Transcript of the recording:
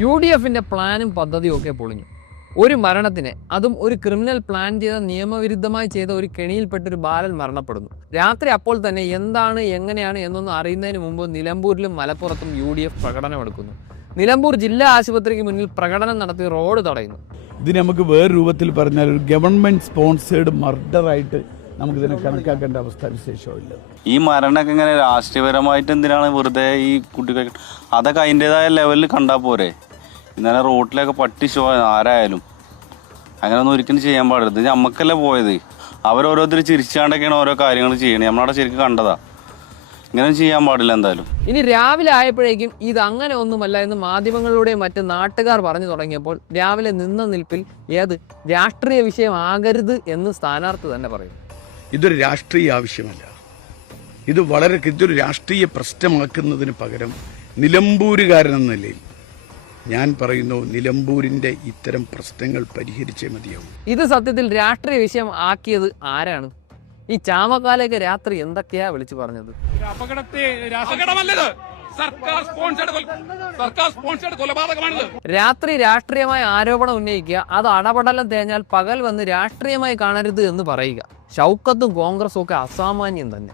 UDFിന്റെ പ്ലാനും പദ്ധതിയും ഒക്കെ പൊളിഞ്ഞു. ഒരു മരണത്തിന്, അതും ഒരു ക്രിമിനൽ പ്ലാൻ ചെയ്ത നിയമവിരുദ്ധമായി ചെയ്ത ഒരു കെണിയിൽപ്പെട്ടൊരു ബാലൻ മരണപ്പെടുന്നു. രാത്രി അപ്പോൾ തന്നെ എന്താണ് എങ്ങനെയാണ് എന്നൊന്നും അറിയുന്നതിന് മുമ്പ് നിലമ്പൂരിലും മലപ്പുറത്തും UDF പ്രകടനമെടുക്കുന്നു. നിലമ്പൂർ ജില്ലാ ആശുപത്രിക്ക് മുന്നിൽ പ്രകടനം നടത്തി റോഡ് തടയുന്നു. ഇത് നമുക്ക് വേറെ രൂപത്തിൽ പറഞ്ഞാൽ ഒരു ഗവൺമെന്റ് സ്പോൺസേഡ് മർഡറായിട്ട് നമുക്കിതിനെ കണക്കാക്കേണ്ട അവസ്ഥ വിശേഷമില്ല. ഈ മരണമൊക്കെ ഇങ്ങനെ രാഷ്ട്രീയപരമായിട്ട് എന്തിനാണ് വെറുതെ ഈ കുട്ടികൾ അതൊക്കെ അതിൻ്റെതായ ലെവലിൽ കണ്ടാൽ പോരെ. ഇന്നലെ റോട്ടിലൊക്കെ പട്ടി ഷോ ആരായാലും അങ്ങനെയൊന്നും ഒരിക്കലും ചെയ്യാൻ പാടില്ല. ഇത് നമ്മക്കല്ലേ പോയത്. അവരോരോരുത്തർ ചിരിച്ചാണ്ടൊക്കെയാണ് ഓരോ കാര്യങ്ങൾ ചെയ്യണേ. നമ്മളവിടെ ശരിക്കും കണ്ടതാ. ഇങ്ങനെ ചെയ്യാൻ പാടില്ല എന്തായാലും. ഇനി രാവിലെ ആയപ്പോഴേക്കും ഇത് അങ്ങനെ ഒന്നുമല്ല എന്ന് മാധ്യമങ്ങളിലൂടെയും മറ്റ് നാട്ടുകാർ പറഞ്ഞു തുടങ്ങിയപ്പോൾ രാവിലെ നിന്ന നിൽപ്പിൽ ഏത് രാഷ്ട്രീയ വിഷയം ആകരുത് എന്ന് സ്ഥാനാർത്ഥി തന്നെ പറയും. ഇതൊരു രാഷ്ട്രീയ ആവശ്യമല്ല. ഇതൊരു രാഷ്ട്രീയ പ്രശ്നമാക്കുന്നതിന് പകരം നിലമ്പൂരുകാരനെന്ന നിലയിൽ ഞാൻ പറയുന്നു, നിലമ്പൂരിന്റെ ഇത്തരം പ്രശ്നങ്ങൾ പരിഹരിച്ചേ മതിയാവും. ഇത് സത്യത്തിൽ രാഷ്ട്രീയ വിഷയം ആക്കിയത് ആരാണ്? ഈ ചാമക്കാലൊക്കെ രാത്രി എന്തൊക്കെയാ വിളിച്ചു പറഞ്ഞത്? രാത്രി രാഷ്ട്രീയമായ ആരോപണം ഉന്നയിക്കുക, അത് അടപടലം തേഞ്ഞാൽ പകൽ വന്ന് രാഷ്ട്രീയമായി കാണരുത് എന്ന് പറയുക. ഷൗക്കത്തും കോൺഗ്രസും ഒക്കെ അസാമാന്യം തന്നെ.